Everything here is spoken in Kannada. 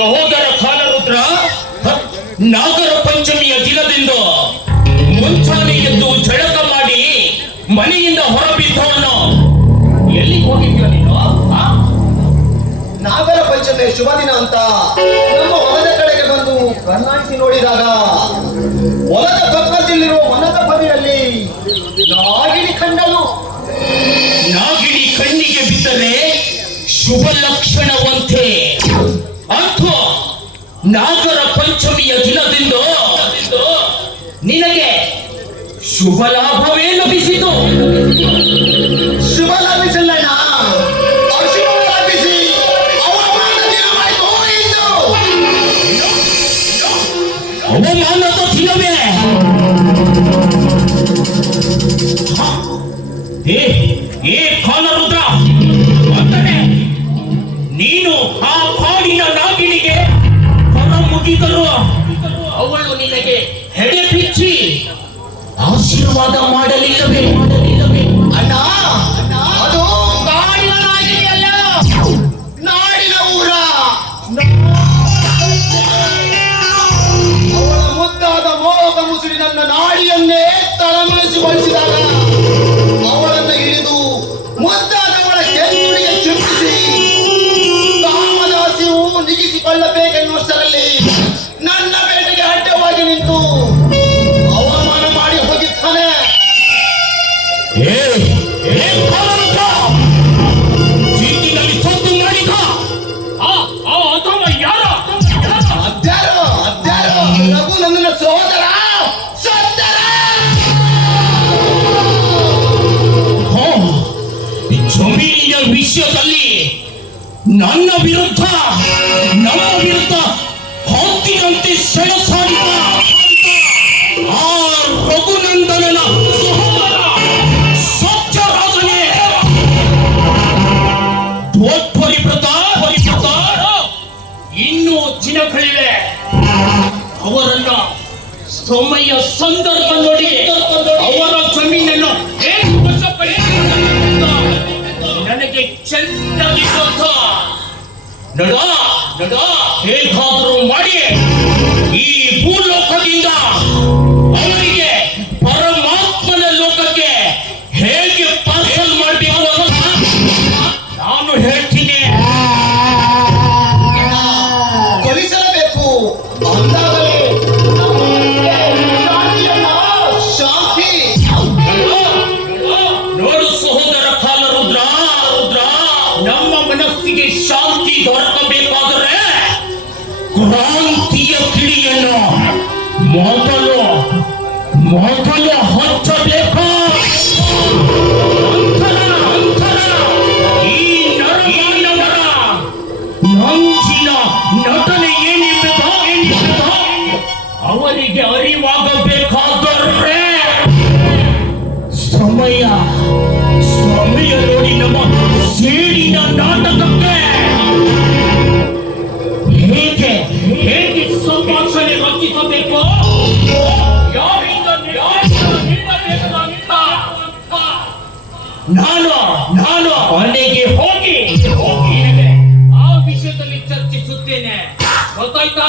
ಸಹೋದರ ಕಾಲರುದ್ರ ನಾಗರ ಪಂಚಮಿಯ ದಿನದಿಂದ ಮುಂಚಾನೆ ಎದ್ದು ಜಳಕ ಮಾಡಿ ಮನೆಯಿಂದ ಹೊರಬಿದ್ದವನು ಎಲ್ಲಿಗೆ ಹೋಗಿದ್ಯೋ ನೀನು? ನಾಗರ ಪಂಚಮಿ ಶುಭ ದಿನ ಅಂತ ನಮ್ಮ ಹೊಲದ ಕಡೆಗೆ ಬಂದು ಕಣ್ಣಾಡಿಸಿ ನೋಡಿದಾಗ ಹೊಲದ ಪಕ್ಕದಲ್ಲಿರುವ ವನದ ಬದಿಯಲ್ಲಿ ನಾಗಿಣಿ ಕಂಡನು. ನಾಗಿಣಿ ಕಣ್ಣಿಗೆ ಬಿದ್ದರೆ ಶುಭ ಲಕ್ಷಣವಂತೆ. ಅಥವಾ ನಾಗರ ಪಂಚಮಿಯ ದಿನದಿಂದ ನಿನಗೆ ಶುಭ ಲಾಭವೇ ಲಭಿಸಿತು. ಶುಭ ಲಭಿಸಲ್ಲಣ್ಣ, ಅಶುಭ ಲಭಿಸಿ ಅವಮಾನದ ದಿನವಾಯಿತು ಎಂದು. ಅವಮಾನದ ದಿನವೇ? ಏ ಕಾಲರುದ್ರ, ಅಂದರೆ ನೀನು ಆ ಕಾಡಿನ ನಾಗಿಣಿಗೆ ಹೊರ ಮುಗಿದರು ಅವಳು ನಿನಗೆ ಹೆಡೆ ಬಿಚ್ಚಿ ಆಶೀರ್ವಾದ ಮಾಡಲಿಲ್ಲವೇ? ಅಣ್ಣ, ಅದು ಕಾಡಿನ ನಾಗಿಣಿ ಅಲ್ಲ, ನಾಡಿನ ಊರ. ಅವಳ ಮುದ್ದಾದ ಮೋಹಕ ಮುಸುಡಿ ನನ್ನ ನಾಡಿಯನ್ನೇ ತಳಮಳಿಸಿಗೊಳಿಸಿದಾಗ ಅವಳನ್ನು ಹಿಡಿದು ಮುದ್ದಾದವಳ ಕೆನ್ನುಡಿಗೆ ಚುಂಬಿಸಿ ಕಾಮದಾಸಿಯು ನಿಗಿಸಿಕೊಳ್ಳಬೇಕೆನ್ನುವಷ್ಟರಲ್ಲಿ ನನ್ನ ಬೇಟೆಗೆ ಅಡ್ಡವಾಗಿ ನಿಂತು ಅವಮಾನ ಮಾಡಿ ಹೋಗಿದ್ದಾನೆ. ಚೀಟಿನಲ್ಲಿ ಸೊತ್ತು ಮಾಡಿದ ಅಥವಾ ಯಾರ? ಅದ್ಯಾರೋ ರಘುನಂದನ ಸಹೋದರ ಸೋದರ. ಜಮೀನಿನ ವಿಷಯದಲ್ಲಿ ನನ್ನ ವಿರುದ್ಧ, ನಮ್ಮ ವಿರುದ್ಧ ಹತ್ತಿರಂತೆ ಸೆಣಸಾಡಿದ ಆ ರಘುನಂದನನ ಸಹೋದರ ಸತ್ಯರಾಜನೇ ಧ್ವತ್ವರಿವ್ರತ ಇನ್ನೂ ದಿನಗಳಿವೆ. ಅವರನ್ನ ಸಮಯ ಸಂದರ್ಭ ನೋಡಿ ಅವರ ಜಮೀನನ್ನು ಹೇಗೆ ವಶಪಡಿಸಿಕೊಳ್ಳಬೇಕೆಂದು ನನಗೆ ಚೆನ್ನಾಗಿ ಗೊತ್ತು. ನಡ ಹೇಗಾದರೂ ಮಾಡಿ ಈ ಭೂಲೋಕದಿಂದ ಅವರಿಗೆ ಪರಮಾತ್ಮನ ಲೋಕಕ್ಕೆ ಹೇಗೆ ಪಾರ್ಸಲ್ ಮಾಡಬೇಕು ಅಂತ ನಾನು ಹೇಳ್ತೀನಿ. ಕೊಲಿಸಲೇಬೇಕು, ಅಂದಾಗಲೇ ಶಾಂತಿ. ನೋಡು ಸಹೋದರ ಕಾಲರುದ್ರ, ನಮ್ಮ ಮನಸ್ಸಿಗೆ ಶಾಂತಿ ದೊರಕಬೇಕಾದರೆ ಕ್ರಾಂತಿಯ ಕಿಡಿಯನ್ನು ಮೊದಲು ಹಚ್ಚಬೇಕು. ನಂತರ ಈ ನರಮಾನವರ ನಂಚಿನ ನಟನೆ ಏನಿರುತ್ತೋ ಅವರಿಗೆ ಅರಿವಾಗಬೇಕಾದರೆ ಸಮಯ ನೋಡಿ ನಮ್ಮ ಸೇಡಿನ ನಾಟಕಕ್ಕೆ ಹೇಗೆ ಸಂಭಾಷಣೆ ರಚಿಸಬೇಕು, ಯಾರಿಂದ ನಾನು ಮನೆಗೆ ಹೋಗಿ ಆ ವಿಷಯದಲ್ಲಿ ಚರ್ಚಿಸುತ್ತೇನೆ. ಗೊತ್ತಾಯ್ತಾ?